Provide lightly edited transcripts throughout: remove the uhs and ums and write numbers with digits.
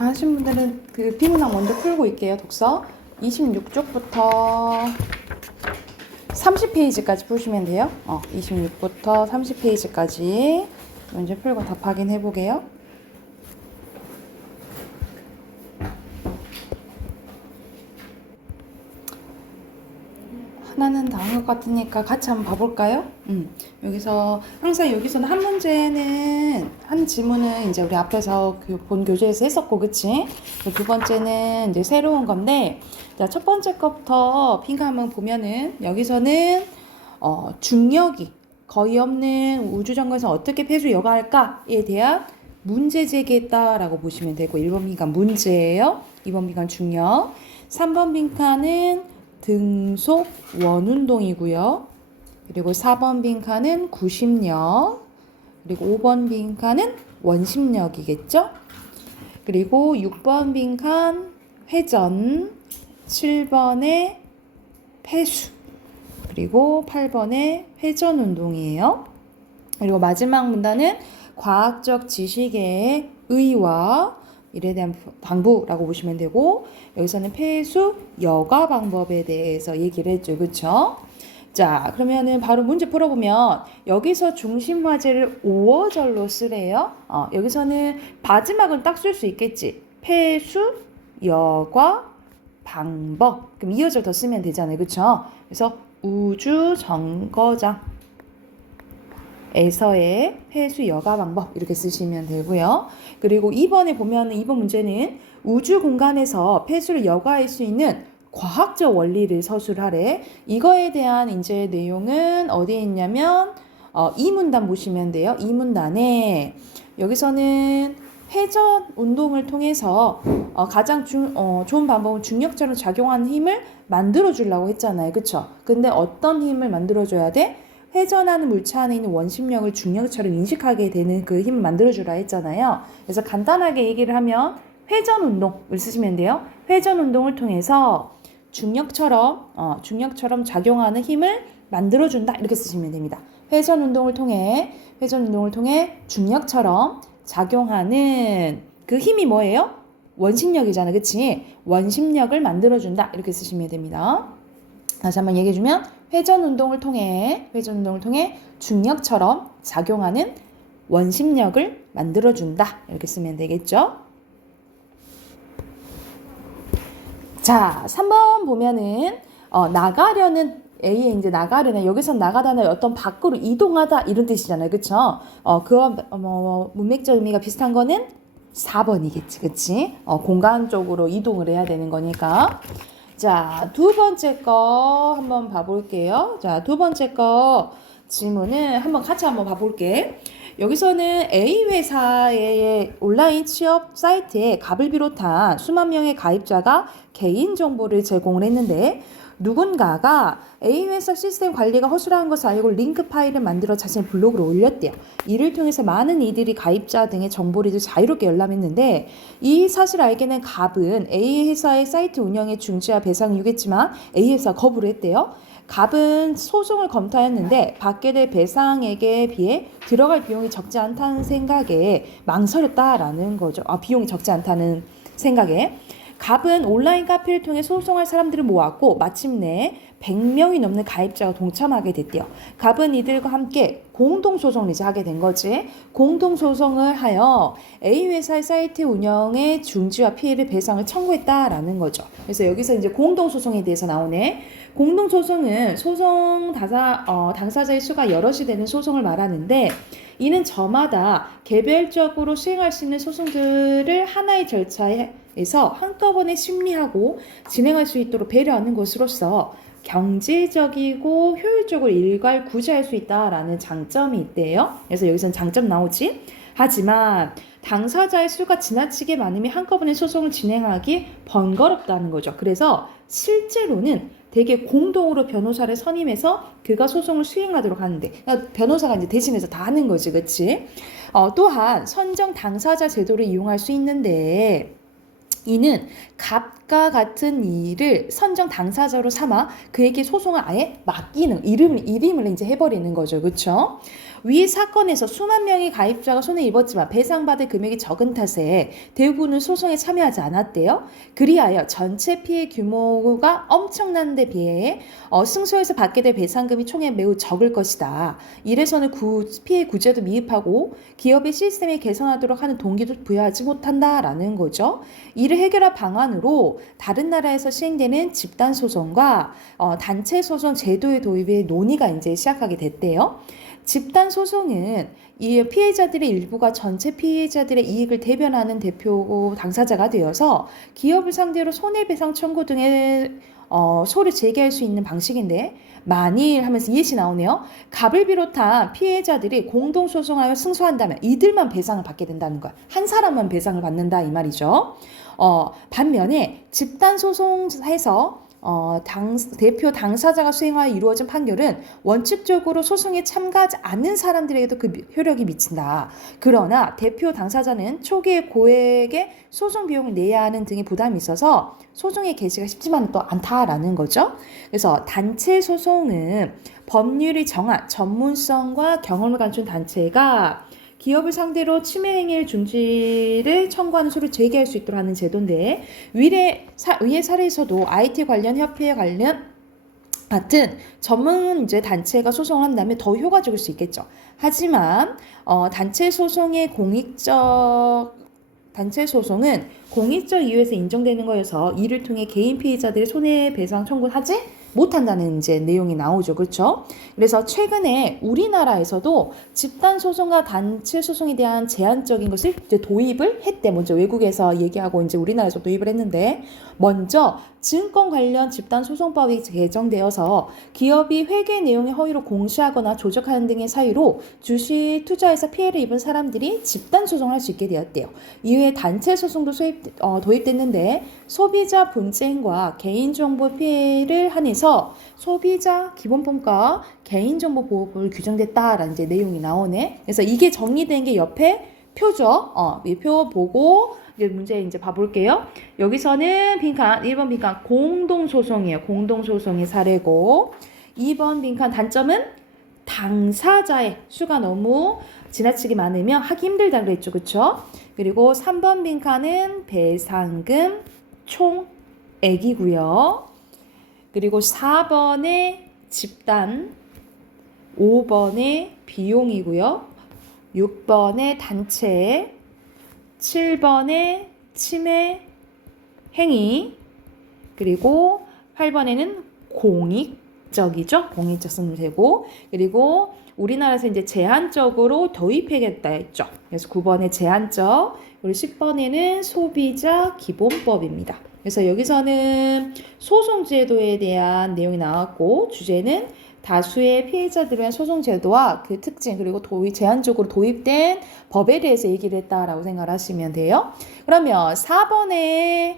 다 하신 분들은 그 비문학 먼저 풀고 있게요. 독서 26쪽부터 30페이지까지 푸시면 돼요. 26부터 30페이지까지 먼저 풀고 답 확인해 보게요. 하나는 다 한 것 같으니까 같이 한번 봐볼까요? 여기서 항상 여기서는 한 문제는 한 지문은 이제 우리 앞에서 본 교재에서 했었고, 그치? 두 번째는 이제 새로운 건데, 자, 첫 번째 것부터 핑크 한번 보면은 여기서는 중력이 거의 없는 우주정거에서 어떻게 폐수 여과할까에 대한 문제 제기했다라고 보시면 되고, 1번 빈칸 문제예요. 2번 빈칸 중력. 3번 빈칸은 등속 원운동이고요. 그리고 4번 빈칸은 구심력. 그리고 5번 빈칸은 원심력이겠죠? 그리고 6번 빈칸 회전, 7번에 폐수, 그리고 8번에 회전 운동이에요. 그리고 마지막 문단은 과학적 지식의 의와 일에 대한 당부라고 보시면 되고, 여기서는 폐수 여과 방법에 대해서 얘기를 했죠. 그쵸? 자, 그러면은 바로 문제 풀어보면 여기서 중심 화제를 5어절로 쓰래요. 여기서는 마지막은 딱 쓸 수 있겠지. 폐수 여과 방법. 그럼 2어절 더 쓰면 되잖아요. 그쵸? 그래서 우주 정거장 에서의 폐수 여과 방법 이렇게 쓰시면 되고요. 그리고 2번에 보면 2번 문제는 우주 공간에서 폐수를 여과할 수 있는 과학적 원리를 서술하래. 이거에 대한 이제 내용은 어디에 있냐면 이 문단 보시면 돼요. 이 문단에 여기서는 회전 운동을 통해서 가장 좋은 방법은 중력처럼 작용하는 힘을 만들어 주려고 했잖아요. 그쵸? 근데 어떤 힘을 만들어 줘야 돼? 회전하는 물체 안에 있는 원심력을 중력처럼 인식하게 되는 그 힘을 만들어주라 했잖아요. 그래서 간단하게 얘기를 하면 회전 운동을 쓰시면 돼요. 회전 운동을 통해서 중력처럼 작용하는 힘을 만들어준다 이렇게 쓰시면 됩니다. 회전 운동을 통해 중력처럼 작용하는 그 힘이 뭐예요? 원심력이잖아, 그치? 원심력을 만들어준다 이렇게 쓰시면 됩니다. 다시 한번 얘기해주면 회전 운동을 통해 중력처럼 작용하는 원심력을 만들어준다 이렇게 쓰면 되겠죠. 자, 3번 보면은 나가려는 A에 이제 나가려는 여기서 나가다는 어떤 밖으로 이동하다 이런 뜻이잖아요. 그쵸? 그와 문맥적 의미가 비슷한 거는 4번이겠지. 그치? 공간 쪽으로 이동을 해야 되는 거니까. 자, 두 번째 거 한번 봐볼게요. 자, 두 번째 거 질문은 같이 한번 봐볼게. 여기서는 A 회사의 온라인 취업 사이트에 갑을 비롯한 수만 명의 가입자가 개인 정보를 제공을 했는데 누군가가 A 회사 시스템 관리가 허술한 것을 알고 링크 파일을 만들어 자신의 블로그로 올렸대요. 이를 통해서 많은 이들이 가입자 등의 정보를 자유롭게 열람했는데 이 사실을 알게 된 갑은 A 회사의 사이트 운영에 중지와 배상을 요구했지만 A 회사가 거부를 했대요. 갑은 소송을 검토하였는데 받게 될 배상액에 비해 들어갈 비용이 적지 않다는 생각에 망설였다라는 거죠. 비용이 적지 않다는 생각에. 갑은 온라인 카페를 통해 소송할 사람들을 모았고 마침내 100명이 넘는 가입자가 동참하게 됐대요. 갑은 이들과 함께 공동소송을 이제 하게 된 거지. 공동소송을 하여 A 회사의 사이트 운영의 중지와 피해를 배상을 청구했다라는 거죠. 그래서 여기서 이제 공동소송에 대해서 나오네. 공동소송은 소송 당사자의 수가 여럿이 되는 소송을 말하는데 이는 저마다 개별적으로 수행할 수 있는 소송들을 하나의 절차에서 한꺼번에 심리하고 진행할 수 있도록 배려하는 것으로서 경제적이고 효율적으로 일괄 구제할 수 있다라는 장점이 있대요. 그래서 여기서는 장점 나오지. 하지만 당사자의 수가 지나치게 많으면 한꺼번에 소송을 진행하기 번거롭다는 거죠. 그래서 실제로는 되게 공동으로 변호사를 선임해서 그가 소송을 수행하도록 하는데 그러니까 변호사가 이제 대신해서 다 하는 거지, 그렇지? 또한 선정 당사자 제도를 이용할 수 있는데 이는 갑과 같은 일을 선정 당사자로 삼아 그에게 소송을 아예 맡기는 이름을 이제 해버리는 거죠, 그렇죠? 위 사건에서 수만 명의 가입자가 손해 입었지만 배상받을 금액이 적은 탓에 대부분은 소송에 참여하지 않았대요. 그리하여 전체 피해 규모가 엄청난 데 비해 승소해서 받게 될 배상금이 총액 매우 적을 것이다. 이래서는 피해 구제도 미흡하고 기업의 시스템을 개선하도록 하는 동기도 부여하지 못한다라는 거죠. 이를 해결할 방안으로 다른 나라에서 시행되는 집단 소송과 단체 소송 제도의 도입에 논의가 이제 시작하게 됐대요. 집단 소송은 이 피해자들의 일부가 전체 피해자들의 이익을 대변하는 대표 당사자가 되어서 기업을 상대로 손해배상 청구 등의 소를 제기할 수 있는 방식인데, 만일 하면서 예시 나오네요. 갑을 비롯한 피해자들이 공동소송하여 승소한다면 이들만 배상을 받게 된다는 거야. 한 사람만 배상을 받는다 이 말이죠. 반면에 집단소송에서 대표 당사자가 수행하여 이루어진 판결은 원칙적으로 소송에 참가하지 않는 사람들에게도 그 효력이 미친다. 그러나 대표 당사자는 초기에 고액의 소송 비용을 내야 하는 등의 부담이 있어서 소송의 개시가 쉽지만은 또 않다라는 거죠. 그래서 단체 소송은 법률이 정한 전문성과 경험을 갖춘 단체가 기업을 상대로 침해 행위의 중지를 청구하는 소를 제기할 수 있도록 하는 제도인데, 위의 사례에서도 IT 관련 협회 관련 같은 전문 이제 단체가 소송을 한다면 더 효과적일 수 있겠죠. 하지만 단체 소송은 공익적 이유에서 인정되는 거여서 이를 통해 개인 피해자들의 손해배상 청구를 하지 못한다는 이제 내용이 나오죠. 그렇죠? 그래서 최근에 우리나라에서도 집단 소송과 단체 소송에 대한 제한적인 것을 이제 도입을 했대. 먼저 외국에서 얘기하고 이제 우리나라에서 도입을 했는데, 먼저 증권 관련 집단 소송법이 개정되어서 기업이 회계 내용의 허위로 공시하거나 조작하는 등의 사유로 주식 투자에서 피해를 입은 사람들이 집단 소송을 할 수 있게 되었대요. 이후에 단체 소송도 도입됐는데, 소비자 분쟁과 개인정보 피해를 한해서 소비자 기본법과 개인정보보호법을 규정됐다라는 이제 내용이 나오네. 그래서 이게 정리된 게 옆에 표죠. 이 표 보고 이제 문제 이제 봐볼게요. 여기서는 빈칸 1번 빈칸 공동소송이에요. 공동소송의 사례고, 2번 빈칸 단점은 당사자의 수가 너무 지나치게 많으면 하기 힘들다 그랬죠. 그쵸? 그리고 3번 빈칸은 배상금 총액이고요. 그리고 4번에 집단, 5번에 비용이고요. 6번에 단체, 7번에 침해 행위, 그리고 8번에는 공익적이죠. 공익적 쓰면 되고, 그리고 우리나라에서 이제 제한적으로 도입하겠다 했죠. 그래서 9번에 제한적, 그리고 10번에는 소비자 기본법입니다. 그래서 여기서는 소송제도에 대한 내용이 나왔고, 주제는 다수의 피해자들을 위한 소송제도와 그 특징, 그리고 제한적으로 도입된 법에 대해서 얘기를 했다라고 생각을 하시면 돼요. 그러면 4번의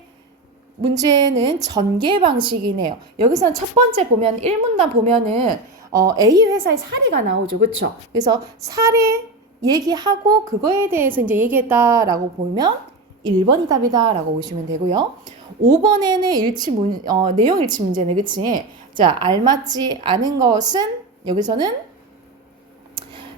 문제는 전개 방식이네요. 여기서는 첫 번째 보면 1문단 보면은 A 회사의 사례가 나오죠. 그렇죠? 그래서 사례 얘기하고 그거에 대해서 이제 얘기했다라고 보면 1번이 답이다라고 보시면 되고요. 5번에는 내용 일치 문제네. 그치? 자, 알맞지 않은 것은 여기서는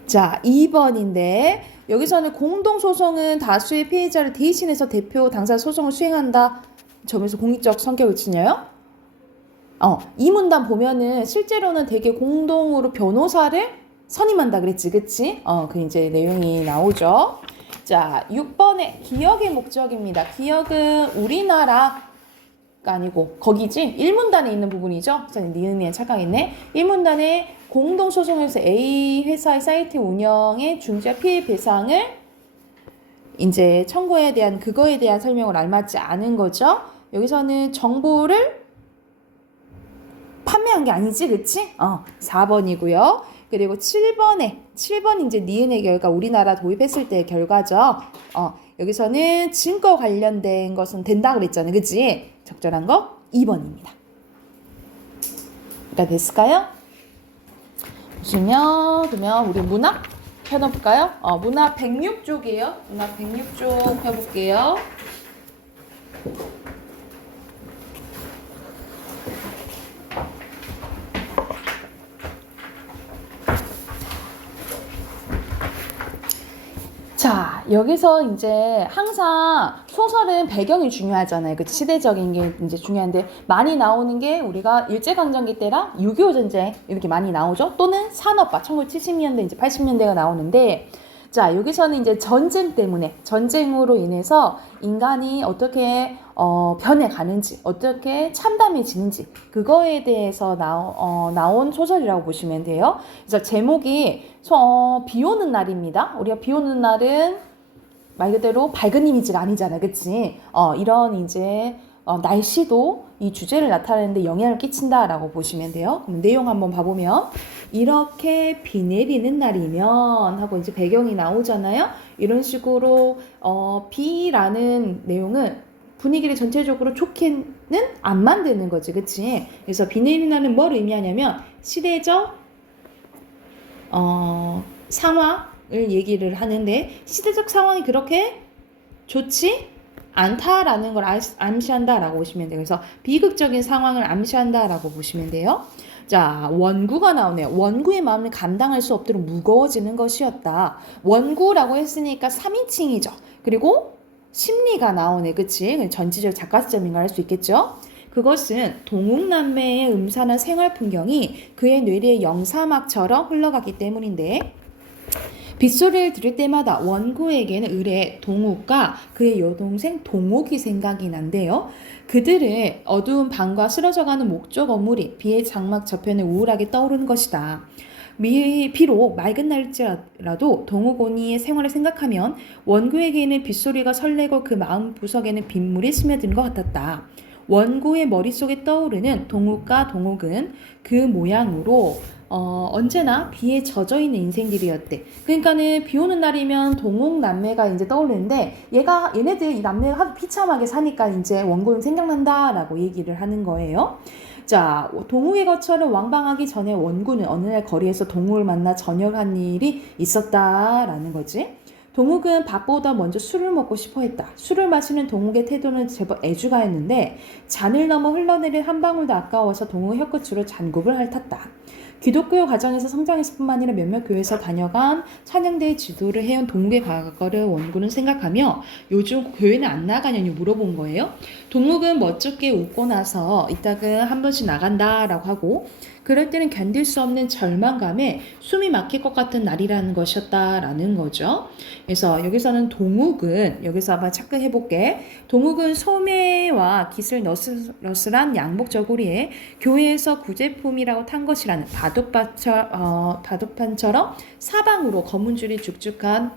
자, 2번인데, 여기서는 공동소송은 다수의 피해자를 대신해서 대표 당사 소송을 수행한다. 점에서 공익적 성격을 지녀요? 이 문단 보면은 실제로는 되게 공동으로 변호사를 선임한다 그랬지, 그치? 그 이제 내용이 나오죠. 자, 6번에 기억의 목적입니다. 기억은 우리나라가 아니고 거기지? 1문단에 있는 부분이죠. 니은이에 착각했네. 1문단에 공동소송에서 A 회사의 사이트 운영의 중재와 피해 배상을 이제 청구에 대한 그거에 대한 설명을 알맞지 않은 거죠. 여기서는 정보를 판매한 게 아니지, 그치? 4번이고요. 그리고 7번 이제 니은의 결과, 우리나라 도입했을 때의 결과죠. 여기서는 증거 관련된 것은 된다 그랬잖아요. 그치? 적절한 거 2번입니다. 다 됐을까요? 보시면, 그러면 우리 문학 펴볼까요? 문학 106쪽이에요. 문학 106쪽 펴볼게요. 여기서 이제 항상 소설은 배경이 중요하잖아요. 그 시대적인 게 이제 중요한데 많이 나오는 게 우리가 일제강점기 때랑 6.25 전쟁 이렇게 많이 나오죠. 또는 산업화 1970년대 이제 80년대가 나오는데 자, 여기서는 이제 전쟁 때문에 전쟁으로 인해서 인간이 어떻게 변해가는지 어떻게 참담해지는지 그거에 대해서 나온 소설이라고 보시면 돼요. 그래서 제목이 비 오는 날입니다. 우리가 비 오는 날은 말 그대로 밝은 이미지가 아니잖아, 그치? 이런 이제 날씨도 이 주제를 나타내는데 영향을 끼친다라고 보시면 돼요. 그럼 내용 한번 봐보면 이렇게 비 내리는 날이면 하고 이제 배경이 나오잖아요. 이런 식으로 비라는 내용은 분위기를 전체적으로 좋게는 안 만드는 거지, 그치? 그래서 비 내리는 날은 뭘 의미하냐면 시대적 상황을 얘기를 하는데 시대적 상황이 그렇게 좋지 않다라는 걸 암시한다라고 보시면 돼요. 그래서 비극적인 상황을 암시한다라고 보시면 돼요. 자, 원구가 나오네요. 원구의 마음을 감당할 수 없도록 무거워지는 것이었다. 원구라고 했으니까 3인칭이죠. 그리고 심리가 나오네. 그치? 전지적 작가 시점인가 할 수 있겠죠? 그것은 동욱남매의 음산한 생활 풍경이 그의 뇌리에 영사막처럼 흘러갔기 때문인데 빗소리를 들을 때마다 원구에게는 의뢰 동욱과 그의 여동생 동옥이 생각이 난대요. 그들의 어두운 방과 쓰러져가는 목조 건물이 비의 장막 저편에 우울하게 떠오르는 것이다. 비록 맑은 날일지라도 동욱언니의 생활을 생각하면 원구에게는 빗소리가 설레고 그 마음 구석에는 빗물이 스며드는 것 같았다. 원구의 머릿속에 떠오르는 동욱과 동욱은 그 모양으로 언제나 비에 젖어있는 인생들이었대. 그러니까는 비 오는 날이면 동욱 남매가 이제 떠오르는데 얘네들 이 남매가 하도 비참하게 사니까 이제 원고는 생각난다라고 얘기를 하는 거예요. 자, 동욱의 것처럼 왕방하기 전에 원구는 어느 날 거리에서 동욱을 만나 저녁한 일이 있었다라는 거지. 동욱은 밥보다 먼저 술을 먹고 싶어 했다. 술을 마시는 동욱의 태도는 제법 애주가였는데 잔을 넘어 흘러내린 한 방울도 아까워서 동욱의 혀끝으로 잔굽을 핥았다. 기독교 가정에서 성장했을 뿐만 아니라 몇몇 교회에서 다녀간 찬양대의 지도를 해온 동욱의 과거를 원구는 생각하며 요즘 교회는 안 나가냐니 물어본 거예요. 동욱은 멋쩍게 웃고 나서 이따금 한 번씩 나간다라고 하고 그럴 때는 견딜 수 없는 절망감에 숨이 막힐 것 같은 날이라는 것이었다라는 거죠. 그래서 여기서는 동욱은 여기서 한번 착각해볼게. 동욱은 소매와 깃을 너슬너슬한 양복 저고리에 교회에서 구제품이라고 탄 것이라는 바둑판처럼 사방으로 검은 줄이 축축한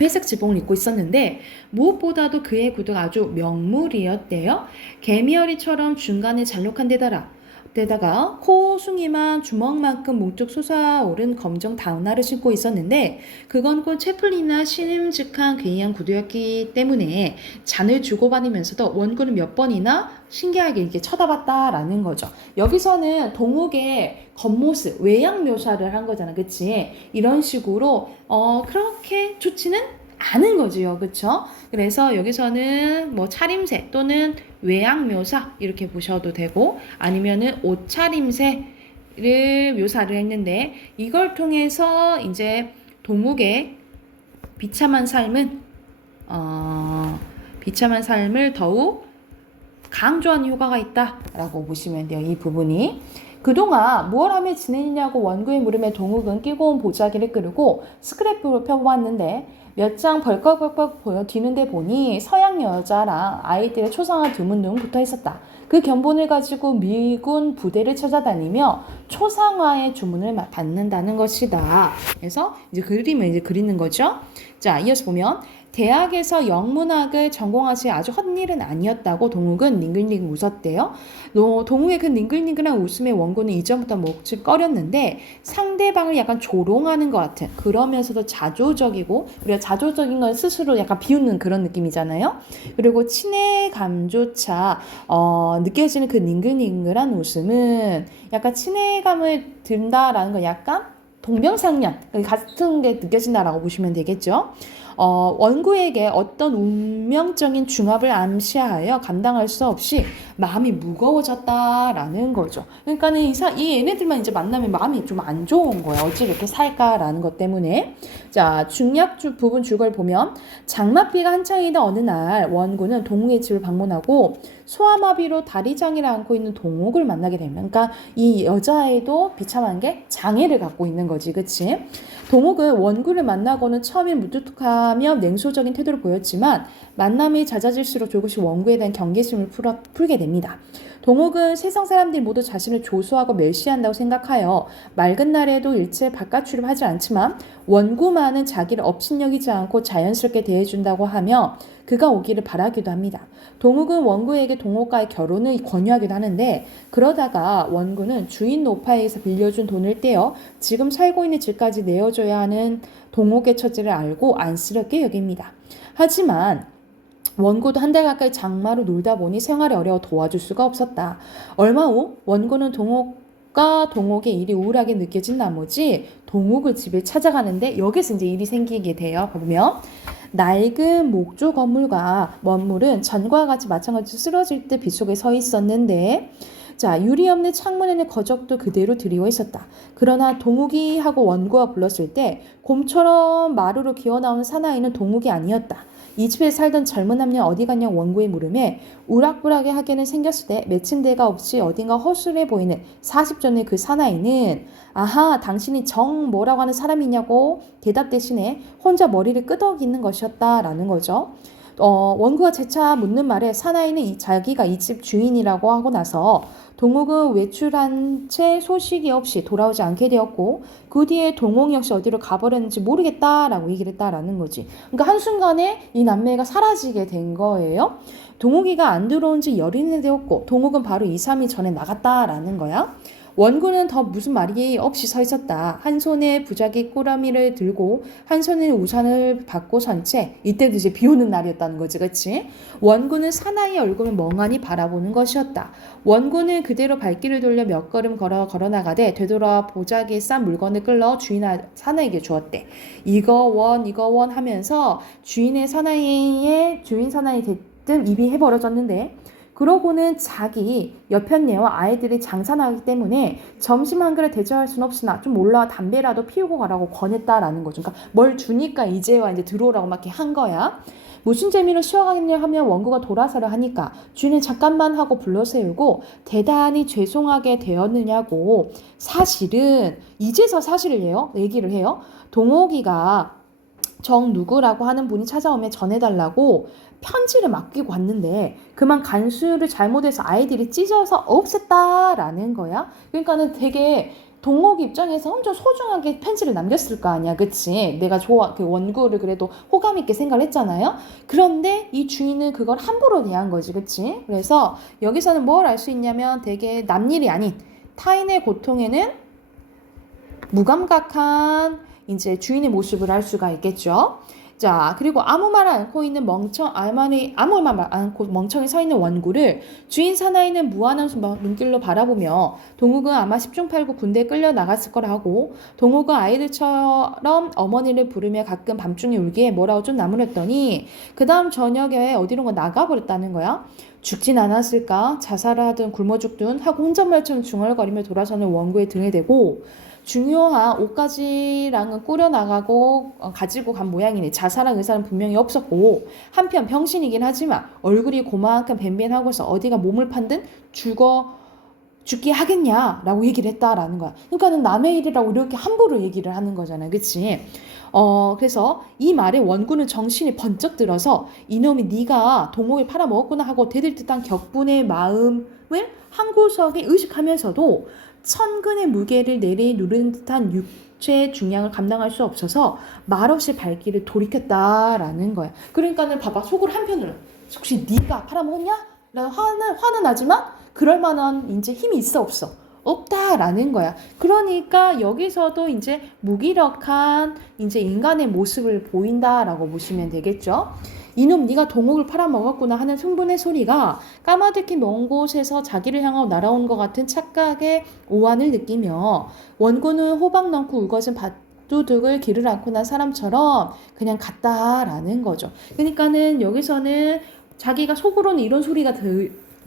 회색 지붕을 입고 있었는데 무엇보다도 그의 구두가 아주 명물이었대요. 개미허리처럼 중간에 잘록한 데다가 코숭이만 주먹만큼 뭉툭 솟아오른 검정 다운화를 신고 있었는데 그건 곧 채플린이나 신음직한 괴이한 구두였기 때문에 잔을 주고받으면서도 원구는 몇 번이나 신기하게 이렇게 쳐다봤다라는 거죠. 여기서는 동욱의 겉모습, 외양 묘사를 한 거잖아. 그치? 이런 식으로 그렇게 좋지는 않은 거지요. 그쵸? 그래서 여기서는 뭐 차림새 또는 외양 묘사 이렇게 보셔도 되고 아니면은 옷차림새를 묘사를 했는데 이걸 통해서 이제 동욱의 비참한 삶을 더욱 강조하는 효과가 있다라고 보시면 돼요. 이 부분이. 그동안 무얼 하며 지내느냐고 원구의 물음에 동욱은 끼고 온 보자기를 끄르고 스크랩북을 펴보았는데 몇 장 벌컥벌컥 보여 뒤는데 보니 서양 여자랑 아이들의 초상화 드문드문 붙어 있었다. 그 견본을 가지고 미군 부대를 찾아다니며 초상화의 주문을 받는다는 것이다. 그래서 이제 그림을 이제 그리는 거죠. 자, 이어서 보면 대학에서 영문학을 전공하시 아주 헛일은 아니었다고 동욱은 닝글닝글 웃었대요. 동욱의 그 닝글닝글한 웃음에 원고는 이전부터 몫을 꺼렸는데 상대방을 약간 조롱하는 것 같은 그러면서도 자조적이고 우리가 자조적인 건 스스로 약간 비웃는 그런 느낌이잖아요. 그리고 친애감조차 느껴지는 그 닝글닝글한 웃음은 약간 친애감을 든다라는 건 약간 동병상련 같은 게 느껴진다라고 보시면 되겠죠. 원구에게 어떤 운명적인 중압을 암시하여 감당할 수 없이 마음이 무거워졌다라는 거죠. 그러니까는 이 얘네들만 이제 만나면 마음이 좀 안 좋은 거야. 어찌 이렇게 살까라는 것 때문에. 자, 중약 부분 줄걸 보면 장맛비가 한창이던 어느 날 원구는 동욱의 집을 방문하고 소아마비로 다리장애를 안고 있는 동욱을 만나게 됩니다. 그러니까 이 여자아이도 비참한 게 장애를 갖고 있는 거지, 그치? 동욱은 원구를 만나고는 처음엔 무뚝뚝하며 냉소적인 태도를 보였지만 만남이 잦아질수록 조금씩 원구에 대한 경계심을 풀게 됩니다. 동욱은 세상 사람들이 모두 자신을 조소하고 멸시한다고 생각하여 맑은 날에도 일체 바깥 출입하지 않지만 원구만은 자기를 업신여기지 않고 자연스럽게 대해준다고 하며 그가 오기를 바라기도 합니다. 동욱은 원구에게 동욱과의 결혼을 권유하기도 하는데 그러다가 원구는 주인 노파에서 빌려준 돈을 떼어 지금 살고 있는 집까지 내어줘야 하는 동욱의 처지를 알고 안쓰럽게 여깁니다. 하지만 원고도 한 달 가까이 장마로 놀다 보니 생활이 어려워 도와줄 수가 없었다. 얼마 후 원고는 동욱의 일이 우울하게 느껴진 나머지 동욱을 집에 찾아가는데 여기서 이제 일이 생기게 돼요. 보면 낡은 목조 건물과 원물은 전과 같이 마찬가지로 쓰러질 듯 빗속에 서 있었는데 자, 유리 없는 창문에는 거적도 그대로 드리워 있었다. 그러나 동욱이 하고 원고가 불렀을 때 곰처럼 마루로 기어나오는 사나이는 동욱이 아니었다. 이 집에 살던 젊은 남녀 어디 갔냐 원고의 물음에 우락부락하게 하게는 생겼을 때 맺힌 데가 없이 어딘가 허술해 보이는 40전의 그 사나이는 아하 당신이 정 뭐라고 하는 사람이냐고 대답 대신에 혼자 머리를 끄덕이는 것이었다라는 거죠. 원구가 재차 묻는 말에 사나이는 자기가 이 집 주인이라고 하고 나서 동욱은 외출한 채 소식이 없이 돌아오지 않게 되었고 그 뒤에 동욱 역시 어디로 가버렸는지 모르겠다라고 얘기를 했다라는 거지. 그러니까 한순간에 이 남매가 사라지게 된 거예요. 동욱이가 안 들어온 지 열흘이 되었고 동욱은 바로 2, 3일 전에 나갔다라는 거야. 원구는 더 무슨 말이 없이 서 있었다. 한 손에 부작이 꾸러미를 들고 한 손에 우산을 받고 선 채 이때도 이제 비 오는 날이었다는 거지, 그치? 원구는 사나이의 얼굴을 멍하니 바라보는 것이었다. 원구는 그대로 발길을 돌려 몇 걸음 걸어 나가되 되돌아 보자기에 싼 물건을 끌러 사나이에게 주었대. 이거 원 하면서 주인 사나이의 대뜸 입이 해버려졌는데 그러고는 자기 여편네와 아이들이 장사나기 때문에 점심 한 그릇 대접할 수는 없으나 좀 올라와 담배라도 피우고 가라고 권했다라는 거죠. 그러니까 뭘 주니까 이제와 이제 들어오라고 막 이렇게 한 거야. 무슨 재미로 쉬어가겠냐 하면 원구가 돌아서려 하니까 주인은 잠깐만 하고 불러세우고 대단히 죄송하게 되었느냐고 사실은 이제서 사실을 얘기를 해요. 동욱이가 정 누구라고 하는 분이 찾아오면 전해달라고 편지를 맡기고 왔는데 그만 간수를 잘못해서 아이들이 찢어서 없앴다라는 거야. 그러니까는 되게 동욱 입장에서 엄청 소중하게 편지를 남겼을 거 아니야, 그치? 내가 그 원구를 그래도 호감 있게 생각을 했잖아요. 그런데 이 주인은 그걸 함부로 대한 거지, 그치? 그래서 여기서는 뭘 알 수 있냐면 되게 남일이 아닌 타인의 고통에는 무감각한 이제 주인의 모습을 알 수가 있겠죠. 자, 그리고 아무 말 않고 멍청히 서 있는 원구를 주인 사나이는 무한한 눈길로 바라보며 동욱은 아마 10중 8구 군대에 끌려 나갔을 거라고 동욱은 아이들처럼 어머니를 부르며 가끔 밤중에 울기에 뭐라고 좀 나무랬더니 그 다음 저녁에 어디론가 나가버렸다는 거야. 죽진 않았을까? 자살하든 굶어 죽든 하고 혼잣말처럼 중얼거리며 돌아서는 원구의 등에 대고 중요한 옷가지랑은 꾸려나가고 가지고 간 모양이네. 자살한 의사는 분명히 없었고 한편 병신이긴 하지만 얼굴이 고만큼 뱀뱀하고서 어디가 몸을 판든 죽기 하겠냐라고 얘기를 했다라는 거야. 그러니까는 남의 일이라고 이렇게 함부로 얘기를 하는 거잖아, 그치? 그래서 이 말에 원구는 정신이 번쩍 들어서 이놈이 네가 동욱을 팔아먹었구나 하고 대들듯한 격분의 마음을 한 구석에 의식하면서도 천근의 무게를 내리누르는 듯한 육체의 중량을 감당할 수 없어서 말없이 발길을 돌이켰다라는 거야. 그러니까는 봐봐, 속으로 한편으로 혹시 네가 팔아먹었냐? 라는 화는 나지만 그럴 만한 이제 힘이 있어 없어? 없다라는 거야. 그러니까 여기서도 이제 무기력한 이제 인간의 모습을 보인다라고 보시면 되겠죠. 이놈 네가 동욱을 팔아먹었구나 하는 흥분의 소리가 까마득히 먼 곳에서 자기를 향하여 날아온 것 같은 착각의 오한을 느끼며 원고는 호박 넣고 울것은 밥도둑을 길을 잃고 난 사람처럼 그냥 갔다라는 거죠. 그러니까는 여기서는 자기가 속으로는 이런 소리가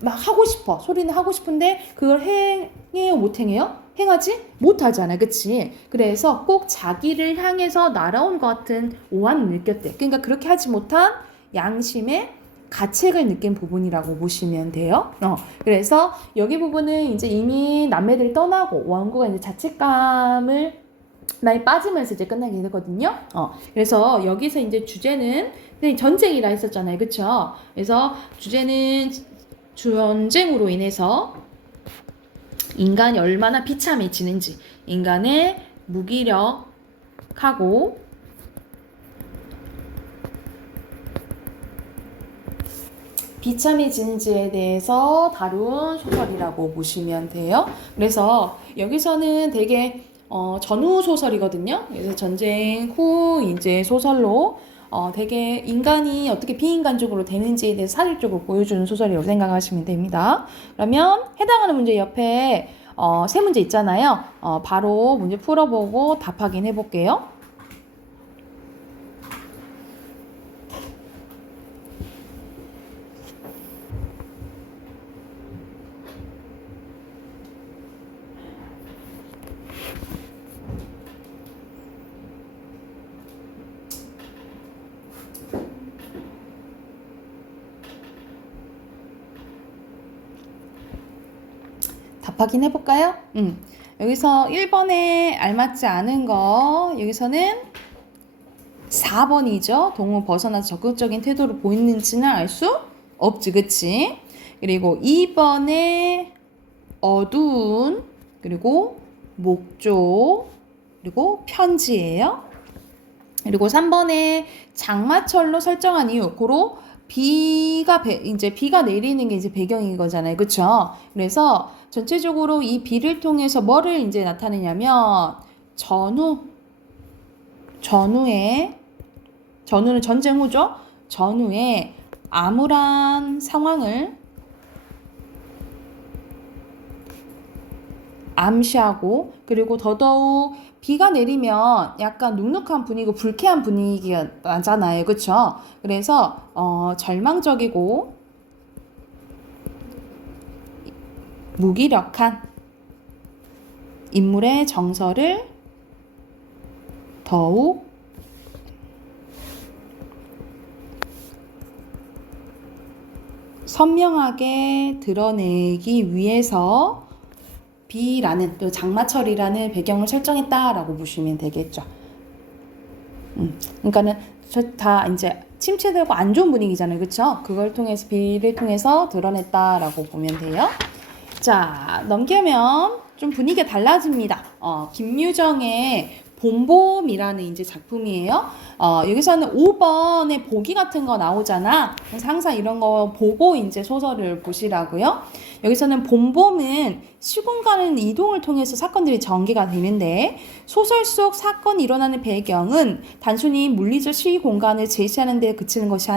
막 하고 싶어. 소리는 하고 싶은데 그걸 행해요? 못 행해요? 행하지? 못하잖아. 그치? 그래서 꼭 자기를 향해서 날아온 것 같은 오한을 느꼈대. 그러니까 그렇게 하지 못한 양심의 가책을 느낀 부분이라고 보시면 돼요. 그래서 여기 부분은 이제 이미 남매들이 떠나고 원고가 이제 자책감을 많이 빠지면서 이제 끝나게 되거든요. 그래서 여기서 이제 주제는 전쟁이라 했었잖아요. 그쵸? 그래서 주제는 전쟁으로 인해서 인간이 얼마나 비참해지는지, 인간의 무기력하고 비참해지는지에 대해서 다룬 소설이라고 보시면 돼요. 그래서 여기서는 되게 전후 소설이거든요. 그래서 전쟁 후 이제 소설로 되게 인간이 어떻게 비인간적으로 되는지에 대해서 사실적으로 보여주는 소설이라고 생각하시면 됩니다. 그러면 해당하는 문제 옆에 세 문제 있잖아요. 바로 문제 풀어보고 답 확인해 볼게요. 답 확인해 볼까요? 여기서 1번에 알맞지 않은 거, 여기서는 4번이죠. 동호 벗어나서 적극적인 태도를 보이는지는 알 수 없지, 그치? 그리고 2번에 어두운, 그리고 목조, 그리고 편지예요. 그리고 3번에 장마철로 설정한 이유, 고로 비가 내리는 게 이제 배경인 거잖아요. 그쵸? 그래서 전체적으로 이 비를 통해서 뭐를 이제 나타내냐면 전후는 전쟁 후죠. 전후에 암울한 상황을 암시하고, 그리고 더더욱 비가 내리면 약간 눅눅한 분위기, 불쾌한 분위기가 나잖아요. 그쵸? 그래서 절망적이고 무기력한 인물의 정서를 더욱 선명하게 드러내기 위해서 비라는, 또 장마철이라는 배경을 설정했다라고 보시면 되겠죠. 그러니까는 다 이제 침체되고 안 좋은 분위기잖아요. 그쵸? 그걸 통해서, 비를 통해서 드러냈다라고 보면 돼요. 자, 넘기면 좀 분위기가 달라집니다. 김유정의 봄봄이라는 이제 작품이에요. 여기서는 5번에 보기 같은 거 나오잖아. 그래서 항상 이런 거 보고 이제 소설을 보시라고요. 여기서는 봄봄은 시공간의 이동을 통해서 사건들이 전개가 되는데, 소설 속 사건이 일어나는 배경은 단순히 물리적 시공간을 제시하는 데 그치는 것이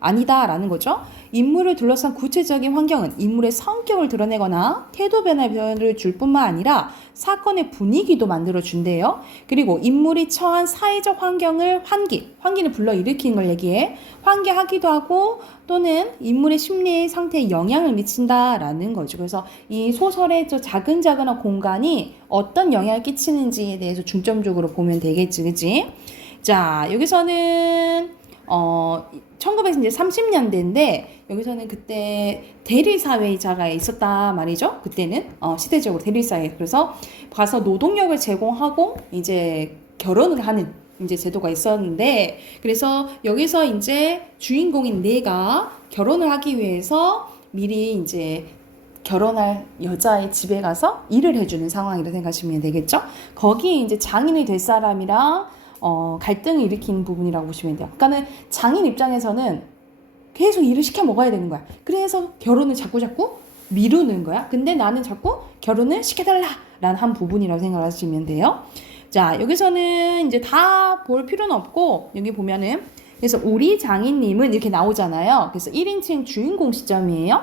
아니다라는 거죠. 인물을 둘러싼 구체적인 환경은 인물의 성격을 드러내거나 태도 변화를 줄 뿐만 아니라 사건의 분위기도 만들어준대요. 그리고 인물이 처한 사회적 환경을 환기는 불러일으키는 걸 얘기해. 환기하기도 하고, 또는 인물의 심리 상태에 영향을 미친다라는 거죠. 그래서 이 소설의 저 작은작은 공간이 어떤 영향을 끼치는지에 대해서 중점적으로 보면 되겠지, 그치? 자, 여기서는 1930년대인데 여기서는 그때 대리사회자가 있었단 말이죠. 그때는 시대적으로 대리사회. 그래서 가서 노동력을 제공하고 이제 결혼을 하는 이제 제도가 있었는데, 그래서 여기서 이제 주인공인 내가 결혼을 하기 위해서 미리 이제 결혼할 여자의 집에 가서 일을 해주는 상황이라 생각하시면 되겠죠. 거기에 이제 장인이 될 사람이랑 갈등을 일으키는 부분이라고 보시면 돼요. 그러니까는 장인 입장에서는 계속 일을 시켜 먹어야 되는 거야. 그래서 결혼을 자꾸 미루는 거야. 근데 나는 자꾸 결혼을 시켜달라라는 한 부분이라고 생각하시면 돼요. 자, 여기서는 이제 다 볼 필요는 없고, 여기 보면은, 그래서 우리 장인님은 이렇게 나오잖아요. 그래서 1인칭 주인공 시점이에요.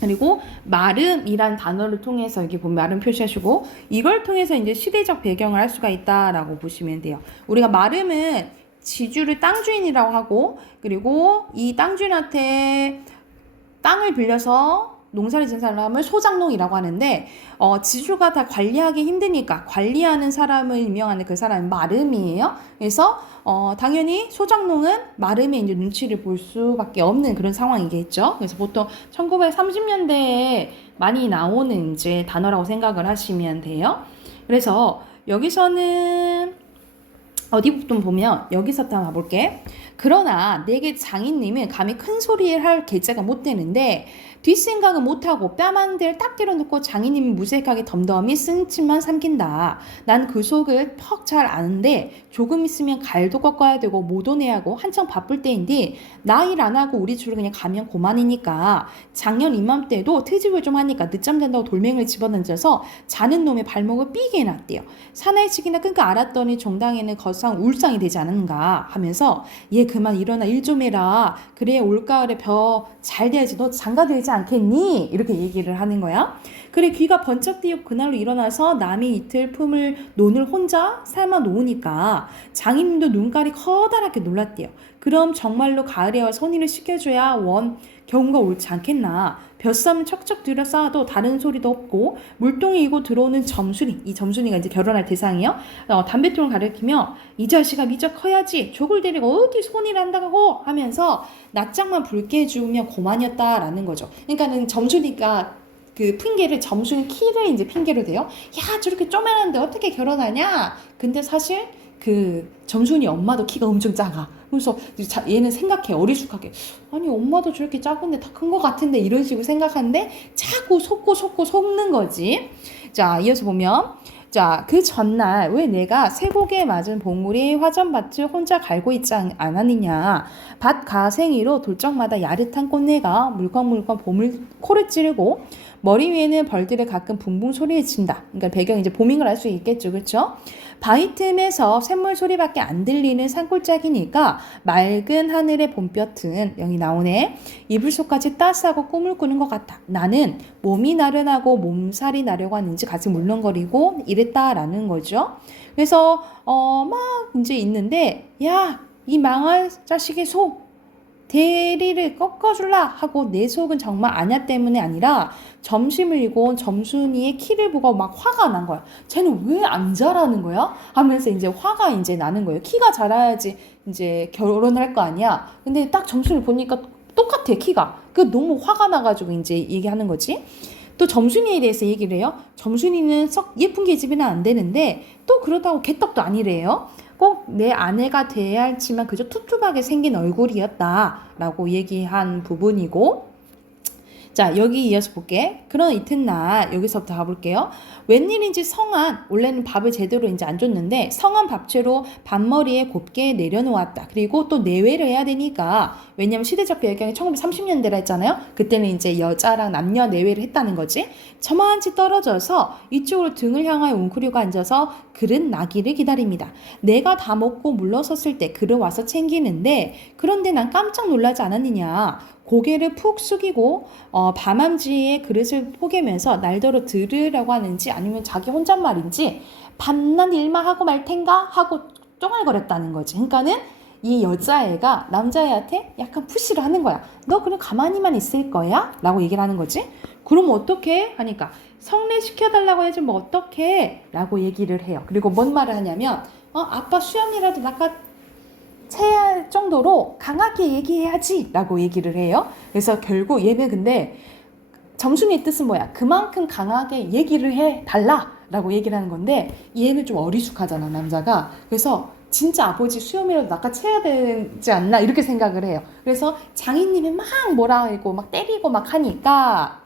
그리고 마름이란 단어를 통해서 여기 보면 마름 표시하시고 이걸 통해서 이제 시대적 배경을 알 수가 있다라고 보시면 돼요. 우리가 마름은 지주를 땅 주인이라고 하고 그리고 이 땅 주인한테 땅을 빌려서 농사를 지은 사람을 소장농이라고 하는데 지주가 다 관리하기 힘드니까 관리하는 사람을 임명하는 그 사람이 마름이에요. 그래서 당연히 소장농은 마름의 이제 눈치를 볼 수밖에 없는 그런 상황이겠죠. 그래서 보통 1930년대에 많이 나오는 이제 단어라고 생각을 하시면 돼요. 그래서 여기서는 어디부터 보면 여기서부터 한번 볼게. 그러나 내게 장인님은 감히 큰 소리를 할 계제가 못 되는데 뒷생각은 못하고 뺨한대를 딱 때려놓고 장인님이 무색하게 덤덤히 쓴침만 삼킨다. 난 그 속을 퍽 잘 아는데 조금 있으면 갈도 꺾어야 되고 모도내야 하고 한창 바쁠 때인데 나 일 안 하고 우리 주로 그냥 가면 고만이니까 작년 이맘때도 트집을 좀 하니까 늦잠 잔다고 돌멩이를 집어던져서 자는 놈의 발목을 삐게 해놨대요. 사나이치기나 끈까 알았더니 종당에는 거상 울상이 되지 않은가 하면서 얘 그만 일어나 일 좀 해라. 그래야 올가을에 벼 잘 돼야지. 너 장가 되지 않겠니? 이렇게 얘기를 하는 거야. 그래 귀가 번쩍 띄고 그날로 일어나서 남이 이틀 품을 논을 혼자 삶아 놓으니까 장인님도 눈깔이 커다랗게 놀랐대요. 그럼 정말로 가을에 와 선의를 시켜줘야 원 경우가 옳지 않겠나. 벼쌈을 척척 들여 쌓아도 다른 소리도 없고 물동이 이고 들어오는 점순이, 이 점순이가 이제 결혼할 대상이요. 담배통을 가리키며 이 자식아 미적 커야지 족을 데리고 어디 손이를 한다고 하면서 낯짝만 붉게 해주면 고만이었다라는 거죠. 그러니까는 점순이가 그 핑계를 점순이 키를 이제 핑계로 대요. 야 저렇게 쪼매는데 어떻게 결혼하냐? 근데 사실 그 점순이 엄마도 키가 엄청 작아. 그래서 얘는 생각해 어리숙하게 아니 엄마도 저렇게 작은데 다 큰 것 같은데 이런 식으로 생각하는데 자꾸 속는 거지. 자 이어서 보면 자 그 전날 왜 내가 쇠고기에 맞은 봉우리 화전밭을 혼자 갈고 있지 않았느냐. 밭 가생이로 돌적마다 야릇한 꽃내가 물컹물컹 봄을 코를 찌르고 머리 위에는 벌들이 가끔 붕붕 소리를 친다. 그러니까 배경이 이제 봄인 걸 알 수 있겠죠. 그렇죠? 바위 틈에서 샘물 소리밖에 안 들리는 산골짜기니까 맑은 하늘의 봄볕은 여기 나오네. 이불 속까지 따스하고 꿈을 꾸는 것 같아. 나는 몸이 나른하고 몸살이 나려고 하는지 가슴 물렁거리고 이랬다라는 거죠. 그래서 막 이제 있는데 야, 이 망할 자식의 속 대리를 꺾어줄라 하고 내 속은 정말 아냐 때문에 아니라 점심을 이고 온 점순이의 키를 보고 막 화가 난 거야. 쟤는 왜 안 자라는 거야? 하면서 이제 화가 이제 나는 거예요. 키가 자라야지 이제 결혼할 거 아니야. 근데 딱 점순을 보니까 똑같아 키가. 그 너무 화가 나가지고 이제 얘기하는 거지. 또 점순이에 대해서 얘기를 해요. 점순이는 썩 예쁜 계집이는 안 되는데 또 그렇다고 개떡도 아니래요. 꼭 내 아내가 돼야 할지만 그저 툭툭하게 생긴 얼굴이었다라고 얘기한 부분이고 자 여기 이어서 볼게. 그런 이튿날 여기서부터 가볼게요. 웬일인지 성한 원래는 밥을 제대로 이제 안 줬는데 성한 밥채로 밥머리에 곱게 내려놓았다. 그리고 또 내외를 해야 되니까 왜냐면 시대적 배경이 1930년대라 했잖아요. 그때는 이제 여자랑 남녀 내외를 했다는 거지. 저만치 떨어져서 이쪽으로 등을 향하여 웅크리고 앉아서 그릇 나기를 기다립니다. 내가 다 먹고 물러섰을 때 그릇 와서 챙기는데 그런데 난 깜짝 놀라지 않았느냐. 고개를 푹 숙이고 밤함지에 그릇을 포개면서 날더러 들으라고 하는지 아니면 자기 혼잣말인지 밤낮 일만 하고 말 텐가 하고 쫑알거렸다는 거지. 그러니까는 이 여자애가 남자애한테 약간 푸시를 하는 거야. 너 그냥 가만히만 있을 거야? 라고 얘기를 하는 거지. 그럼 어떡해? 하니까 성례시켜달라고 해야지 뭐 어떡해? 라고 얘기를 해요. 그리고 뭔 말을 하냐면 아빠 수염이라도 낚아 채야 할 정도로 강하게 얘기해야지 라고 얘기를 해요. 그래서 결국 얘는 근데 점순이의 뜻은 뭐야? 그만큼 강하게 얘기를 해달라 라고 얘기를 하는 건데 얘는 좀 어리숙하잖아 남자가. 그래서 진짜 아버지 수염이라도 낚아채야 되지 않나 이렇게 생각을 해요. 그래서 장인님이 막 뭐라 하고 막 때리고 막 하니까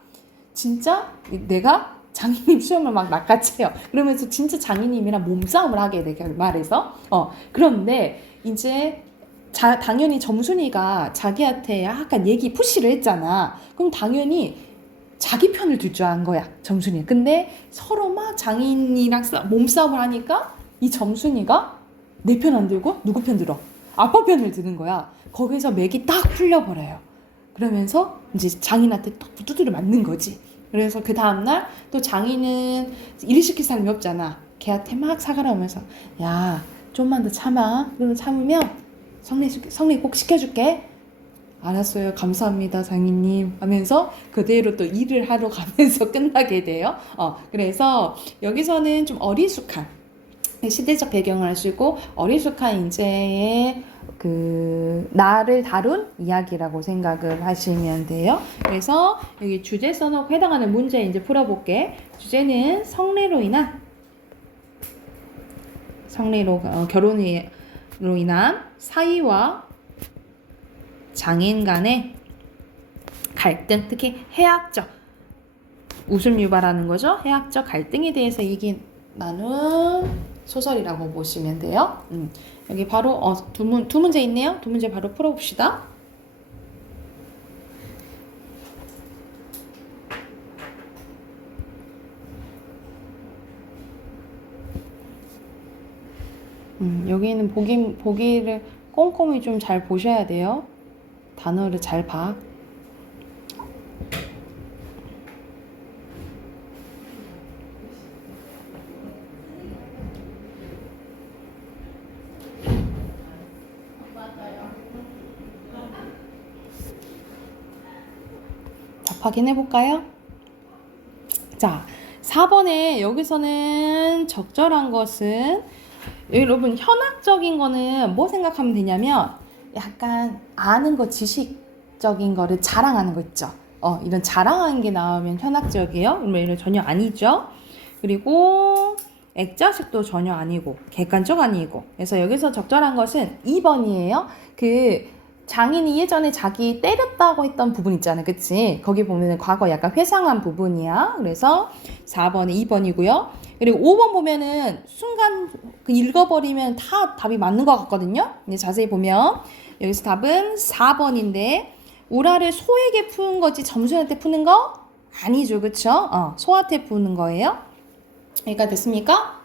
진짜 내가 장인님 수염을 막 낚아채요. 그러면서 진짜 장인님이랑 몸싸움을 하게 돼 말해서. 그런데 이제 당연히 점순이가 자기한테 약간 얘기 푸시를 했잖아. 그럼 당연히 자기 편을 들 줄 안 거야 점순이. 근데 서로 막 장인이랑 몸싸움을 하니까 이 점순이가 내 편 안 들고 누구 편 들어? 아빠 편을 드는 거야. 거기서 맥이 딱 풀려버려요. 그러면서 이제 장인한테 또 두드려 맞는 거지. 그래서 그 다음날 또 장인은 일 시킬 사람이 없잖아. 걔한테 막 사과를 하면서 야 좀만 더 참아. 그러면 참으면 성례 꼭 시켜줄게. 알았어요. 감사합니다, 장인님. 하면서 그대로 또 일을 하러 가면서 끝나게 돼요. 그래서 여기서는 좀 어리숙한 시대적 배경을 알 수 있고 어리숙한 이제의 그 나를 다룬 이야기라고 생각을 하시면 돼요. 그래서 여기 주제 써놓고 해당하는 문제 이제 풀어볼게. 주제는 결혼으로 인한 사이와 장인 간의 갈등, 특히 해학적 웃음 유발하는 거죠. 해학적 갈등에 대해서 얘기 나눈 소설이라고 보시면 돼요. 여기 바로 두 문제 있네요. 두 문제 바로 풀어봅시다. 여기는 보기를 꼼꼼히 좀 잘 보셔야 돼요. 단어를 잘 봐. 확인해 볼까요? 자, 4번에 여기서는 적절한 것은 여러분 현학적인 거는 뭐 생각하면 되냐면 약간 아는 거 지식적인 거를 자랑하는 거 있죠. 이런 자랑하는 게 나오면 현학적이에요. 그러면 이런 전혀 아니죠. 그리고 액자식도 전혀 아니고 객관적 아니고. 그래서 여기서 적절한 것은 2번이에요. 그 장인이 예전에 자기 때렸다고 했던 부분 있잖아요. 그치? 거기 보면 과거 약간 회상한 부분이야. 그래서 4번이 2번이고요. 그리고 5번 보면은 순간 읽어버리면 다 답이 맞는 것 같거든요. 이제 자세히 보면 여기서 답은 4번인데 우라를 소에게 푸는 거지 점순한테 푸는 거 아니죠. 그쵸? 소한테 푸는 거예요. 여기까지 됐습니까?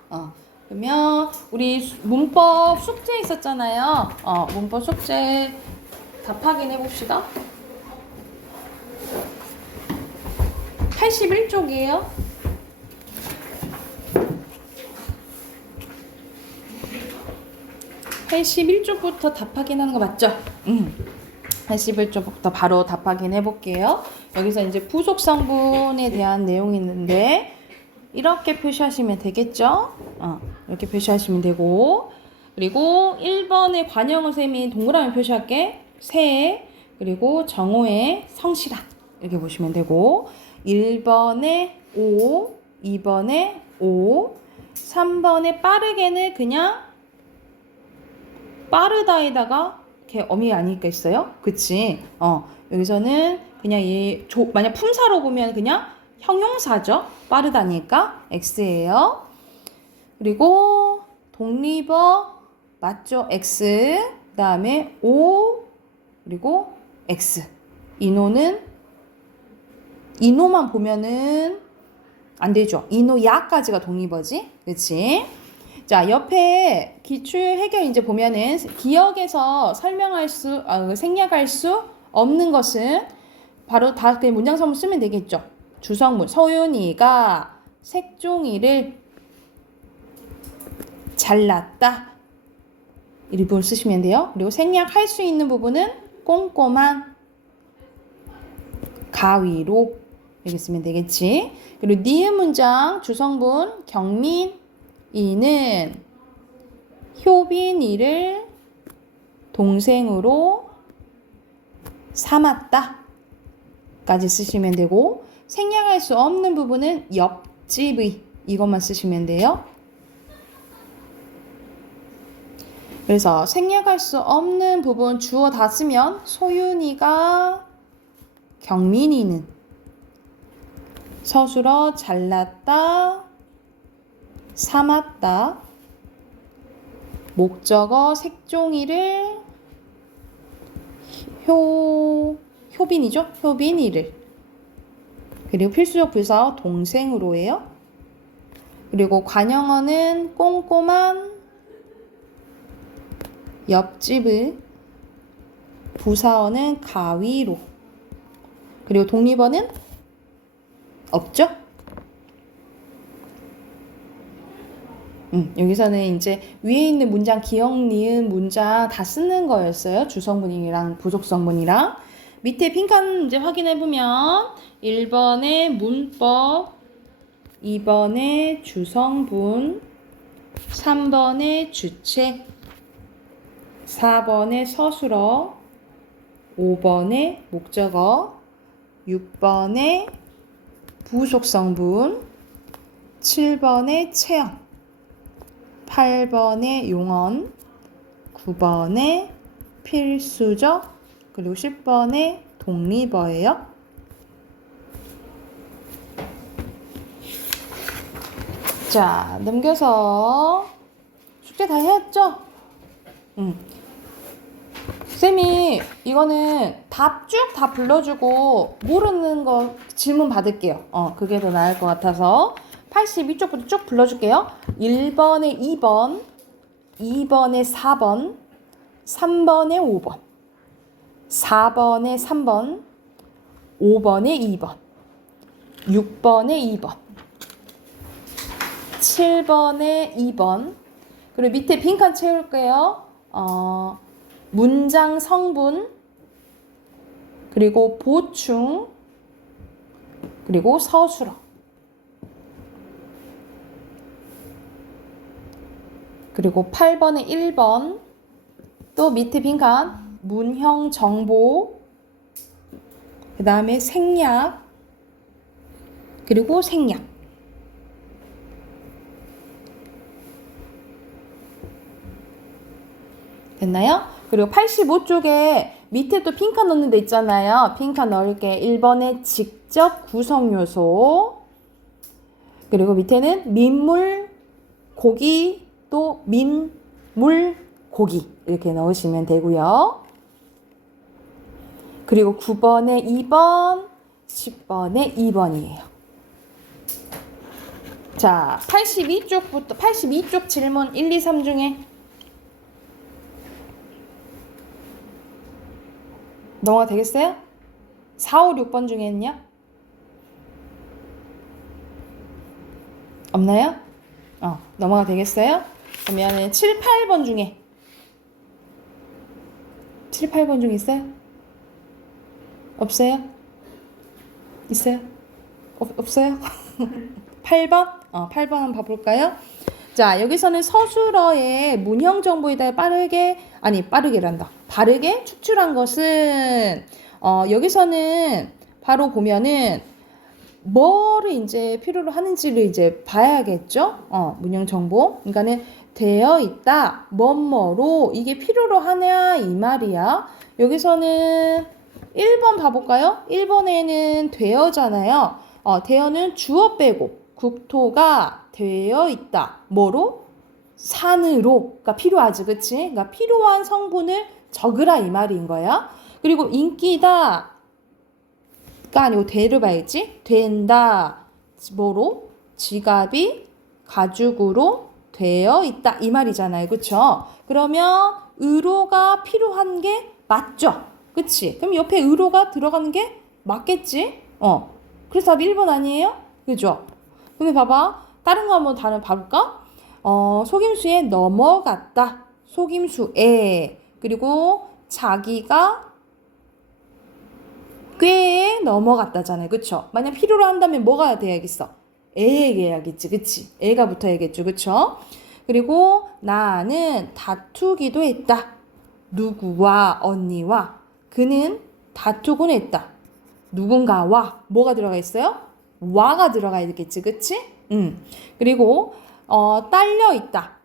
그러면 우리 문법 숙제 있었잖아요. 문법 숙제 답 확인해 봅시다. 81쪽이에요. 81쪽부터 답 확인하는 거 맞죠? 81쪽부터 바로 답 확인해 볼게요. 여기서 이제 부속 성분에 대한 내용이 있는데 이렇게 표시하시면 되겠죠? 이렇게 표시하시면 되고 그리고 1번에 관형어 셈이 동그라미 표시할게. 새 그리고 정오의 성실한 이렇게 보시면 되고 1번에 오 2번에 오 3번에 빠르게는 그냥 빠르다에다가 이렇게 어미 아니겠어요? 그치? 여기서는 그냥 만약 품사로 보면 그냥 형용사죠. 빠르다니까 X예요. 그리고 독립어 맞죠? X. 그다음에 O 그리고 X. 이노만 보면은 안 되죠. 이노 야까지가 독립어지. 그치? 자, 옆에 기출 해결 이제 보면은 기억에서 생략할 수 없는 것은 바로 다 그냥 문장성문 쓰면 되겠죠. 주성문. 서윤이가 색종이를 잘랐다. 이 부분 쓰시면 돼요. 그리고 생략할 수 있는 부분은 꼼꼼한 가위로 이렇게 쓰면 되겠지. 그리고 니은 문장 주성분 경민이는 효빈이를 동생으로 삼았다 까지 쓰시면 되고 생략할 수 없는 부분은 옆집의 이것만 쓰시면 돼요. 그래서 생략할 수 없는 부분 주어 다 쓰면 소윤이가 경민이는 서술어 잘랐다 삼았다 목적어 색종이를 효빈이죠. 효빈이를 그리고 필수적 부사어 동생으로 해요. 그리고 관형어는 꼼꼼한 옆집의 부사어는 가위로 그리고 독립어는 없죠? 여기서는 이제 위에 있는 문장, 기억, 니은 문장 다 쓰는 거였어요. 주성분이랑 부속성분이랑. 밑에 빈칸 이제 확인해보면 1번에 문법, 2번에 주성분, 3번에 주체, 4번에 서술어, 5번에 목적어, 6번에 부속성분, 7번에 체험, 8번에 용언, 9번에 필수적, 그리고 10번에 독립어예요. 자, 넘겨서 숙제 다 했죠? 쌤이 이거는 답 쭉 다 불러주고 모르는 거 질문 받을게요. 그게 더 나을 것 같아서 82쪽부터 쭉 불러줄게요. 1번에 2번, 2번에 4번, 3번에 5번, 4번에 3번, 5번에 2번, 6번에 2번, 7번에 2번, 그리고 밑에 빈칸 채울게요. 문장 성분, 그리고 보충, 그리고 서술어. 그리고 8번에 1번, 또 밑에 빈칸 문형 정보, 그 다음에 생략, 그리고 생략. 됐나요? 그리고 85쪽에 밑에 또 빈칸 넣는 데 있잖아요. 빈칸 넣을게. 1번에 직접 구성 요소, 그리고 밑에는 민물, 고기, 또 민물, 고기 이렇게 넣으시면 되고요. 그리고 9번에 2번, 10번에 2번이에요. 자, 82쪽 질문 1, 2, 3 중에 넘어가 되겠어요? 4, 5, 6번 중에는요? 없나요? 넘어가 되겠어요? 그러면 7, 8번 중에 7, 8번 중에 있어요? 없어요? 있어요? 없어요? 8번? 8번 한번 봐볼까요? 자, 여기서는 서술어의 문형 정보에다 바르게 축출한 것은 여기서는 바로 보면은 뭐를 이제 필요로 하는지를 이제 봐야겠죠? 문형 정보. 그러니까는 되어 있다, 뭐뭐로 이게 필요로 하냐 이 말이야. 여기서는 1번 봐볼까요? 1번에는 되어잖아요. 되어는 주어 빼고 국토가 되어 있다. 뭐로? 산으로. 그러니까 필요하지, 그치? 그러니까 필요한 성분을 적으라 이 말인 거야. 그리고 인기다 가 아니고 되를 봐야지. 된다. 뭐로? 지갑이 가죽으로 되어 있다 이 말이잖아요. 그쵸? 그러면 의로가 필요한 게 맞죠? 그치? 그럼 옆에 의로가 들어가는 게 맞겠지? 그래서 답이 1번 아니에요? 그죠? 그러면 봐봐. 다른 거 한번 봐볼까? 속임수에 넘어갔다. 속임수에. 그리고 자기가 꾀에 넘어갔다잖아요. 그쵸? 만약 필요로 한다면 뭐가 돼야겠어? 애에게 해야겠지. 그치? 애가 붙어야겠죠. 그쵸? 그리고 나는 다투기도 했다. 누구와? 언니와. 그는 다투곤 했다. 누군가와 뭐가 들어가 있어요? 와가 들어가야 되겠지. 그치? 그리고 딸려 있다.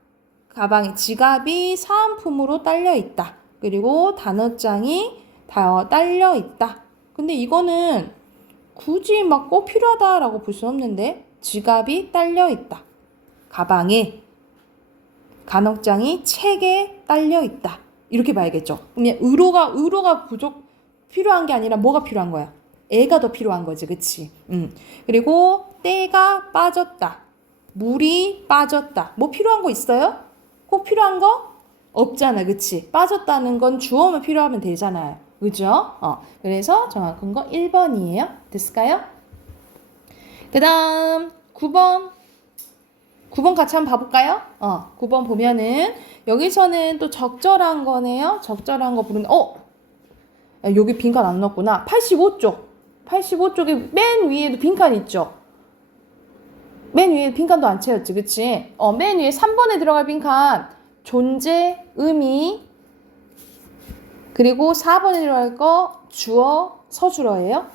가방에 지갑이 사은품으로 딸려 있다. 그리고 단어장이 딸려 있다. 근데 이거는 굳이 막 꼭 필요하다라고 볼 수는 없는데 지갑이 딸려 있다. 가방에 간혹장이 책에 딸려 있다. 이렇게 봐야겠죠. 그냥 의로가 필요한 게 아니라 뭐가 필요한 거야? 애가 더 필요한 거지, 그치? 그리고 때가 빠졌다. 물이 빠졌다. 뭐 필요한 거 있어요? 꼭 필요한 거? 없잖아, 그치? 빠졌다는 건 주어만 필요하면 되잖아요. 그죠? 그래서 정확한 거 1번이에요. 됐을까요? 그 다음 9번. 9번 같이 한번 봐볼까요? 9번 보면은 여기서는 또 적절한 거네요. 적절한 거 부르는 야, 여기 빈칸 안 넣었구나. 85쪽. 85쪽에 맨 위에도 빈칸 있죠. 맨 위에 빈칸도 안 채웠지, 그치? 맨 위에 3번에 들어갈 빈칸. 존재, 의미, 그리고 4번에 들어갈 거 주어, 서술어예요.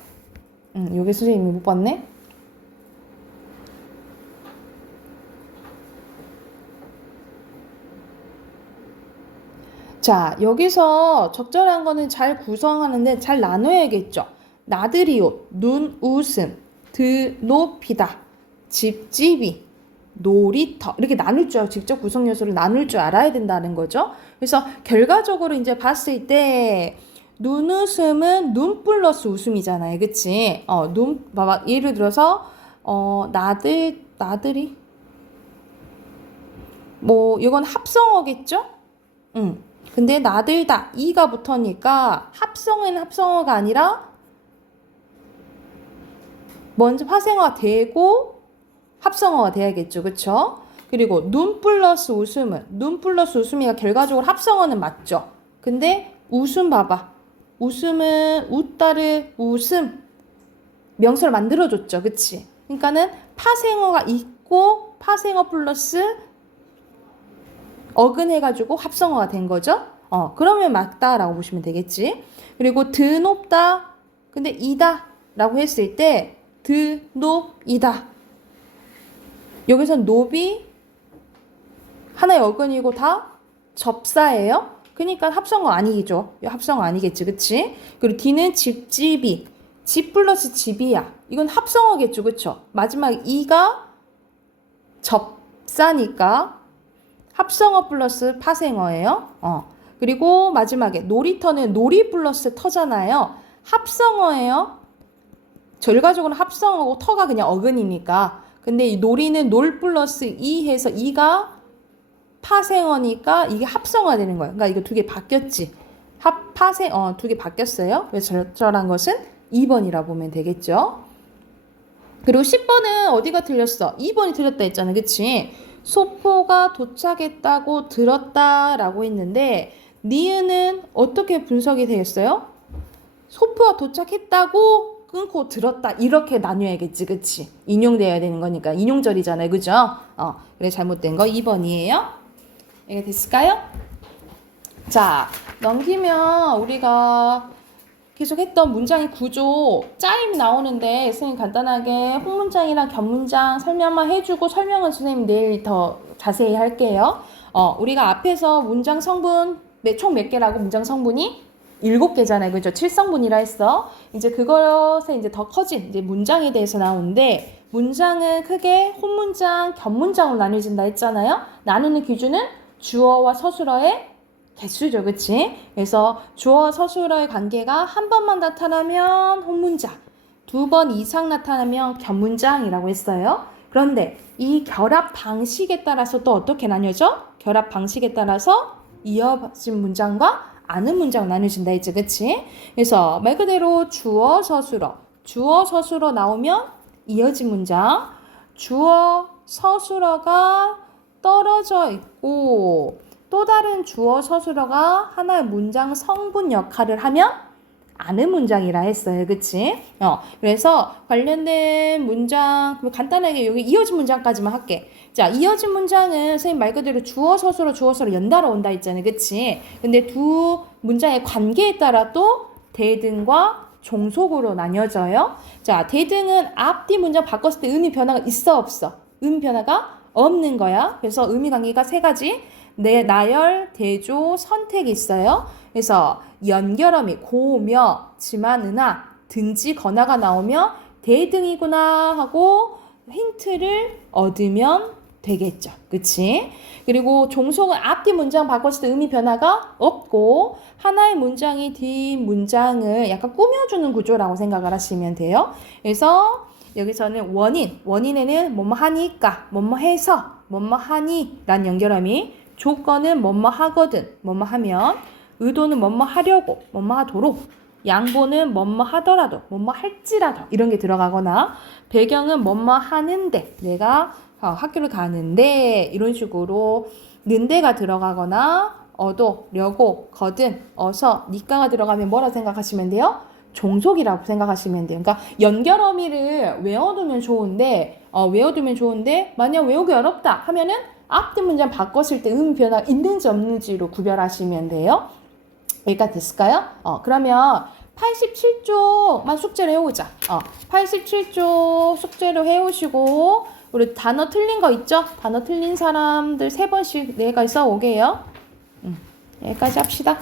여기 선생님이 못 봤네. 자, 여기서 적절한 거는 잘 구성하는데 잘 나눠야겠죠. 나들이옷, 눈웃음, 드높이다, 집집이, 놀이터 이렇게 나눌 줄 직접 구성 요소를 나눌 줄 알아야 된다는 거죠. 그래서 결과적으로 이제 봤을 때 눈웃음은 눈 플러스 웃음이잖아요. 그치? 눈 봐봐. 예를 들어서 나들이 뭐 이건 합성어겠죠? 근데 나들다 이가 붙으니까 합성어는 합성어가 아니라 먼저 파생어가 되고 합성어가 돼야겠죠. 그쵸? 그리고 눈 플러스 웃음은 눈 플러스 웃음이가 결과적으로 합성어는 맞죠. 근데 웃음 봐봐. 웃음은 웃다를 웃음 명사를 만들어줬죠. 그치? 그러니까는 파생어가 있고 파생어 플러스 어근해가지고 합성어가 된 거죠. 그러면 맞다라고 보시면 되겠지. 그리고 드높다. 근데 이다 라고 했을 때 드높이다. 여기서 높이 하나의 어근이고 다 접사예요. 그러니까 합성어 아니죠. 합성어 아니겠지. 그치? 그리고 D는 집집이. 집 플러스 집이야. 이건 합성어겠죠. 그쵸? 마지막 이가 접사니까 합성어 플러스 파생어예요. 그리고 마지막에 놀이터는 놀이 플러스 터잖아요. 합성어예요. 결과적으로 합성어고 터가 그냥 어근이니까. 근데 이 놀이는 놀 플러스 이 해서 이가 파생어니까 이게 합성어가 되는 거예요. 그러니까 이거 두 개 바뀌었지. 두 개 바뀌었어요. 그래서 적절한 것은 2번이라 보면 되겠죠. 그리고 10번은 어디가 틀렸어? 2번이 틀렸다 했잖아. 그치? 소포가 도착했다고 들었다라고 했는데 니은은 어떻게 분석이 되겠어요? 소포가 도착했다고 끊고 들었다 이렇게 나뉘어야겠지. 그치? 인용되어야 되는 거니까 인용절이잖아요. 그죠? 그래 잘못된 거 2번이에요. 이게 됐을까요? 자, 넘기면 우리가 계속 했던 문장의 구조 짜임이 나오는데 선생님 간단하게 홍문장이랑 견문장 설명만 해주고 설명은 선생님 내일 더 자세히 할게요. 우리가 앞에서 문장 성분 총 몇 개라고 문장 성분이 7개잖아요. 그죠? 7성분이라 했어. 이제 그것에 이제 더 커진 이제 문장에 대해서 나오는데 문장은 크게 혼문장, 견문장으로 나뉘어진다 했잖아요. 나누는 기준은 주어와 서술어의 개수죠. 그치? 그래서 주어 서술어의 관계가 한 번만 나타나면 혼문장, 2번 이상 나타나면 견문장이라고 했어요. 그런데 이 결합 방식에 따라서 또 어떻게 나뉘어져? 결합 방식에 따라서 이어진 문장과 아는 문장 나뉘어진다 했지. 그치? 그래서 말 그대로 주어 서술어 나오면 이어진 문장, 주어 서술어가 떨어져 있고 또 다른 주어 서술어가 하나의 문장 성분 역할을 하면 아는 문장이라 했어요. 그치? 그래서 관련된 문장, 간단하게 여기 이어진 문장까지만 할게. 자, 이어진 문장은 선생님 말 그대로 주어 서술어 연달아 온다 했잖아요. 그치? 근데 두 문장의 관계에 따라 또 대등과 종속으로 나뉘어져요. 자, 대등은 앞뒤 문장 바꿨을 때 의미 변화가 있어 없어? 의미 변화가 없는 거야. 그래서 의미 관계가 3가지. 나열, 대조, 선택이 있어요. 그래서 연결어미 고며, 지만, 은하, 든지, 거나가 나오면 대등이구나 하고 힌트를 얻으면 되겠죠. 그치? 그리고 종속은 앞뒤 문장 바꿨을 때 의미 변화가 없고 하나의 문장이 뒷 문장을 약간 꾸며주는 구조라고 생각을 하시면 돼요. 그래서 여기서는 원인에는 뭐뭐 하니까, 뭐뭐 해서, 뭐뭐 하니 라는 연결어미, 조건은 뭐뭐 하거든, 뭐뭐 하면, 의도는 뭐뭐 하려고, 뭐뭐 하도록, 양보는 뭐뭐 하더라도, 뭐뭐 할지라도 이런 게 들어가거나 배경은 뭐뭐 하는데 내가 학교를 가는데 이런 식으로 는데가 들어가거나 어도, 려고, 거든, 어서, 니까가 들어가면 뭐라 생각하시면 돼요? 종속이라고 생각하시면 돼요. 그러니까 연결 어미를 외워두면 좋은데 만약 외우기 어렵다 하면은 앞뒤 문장 바꿨을 때 변화가 있는지 없는지로 구별하시면 돼요. 여기까지 됐을까요? 그러면 87쪽만 숙제를 해오자. 87쪽 숙제를 해오시고 우리 단어 틀린 거 있죠? 단어 틀린 사람들 3번씩 내가 있어 오게요. 여기까지 합시다.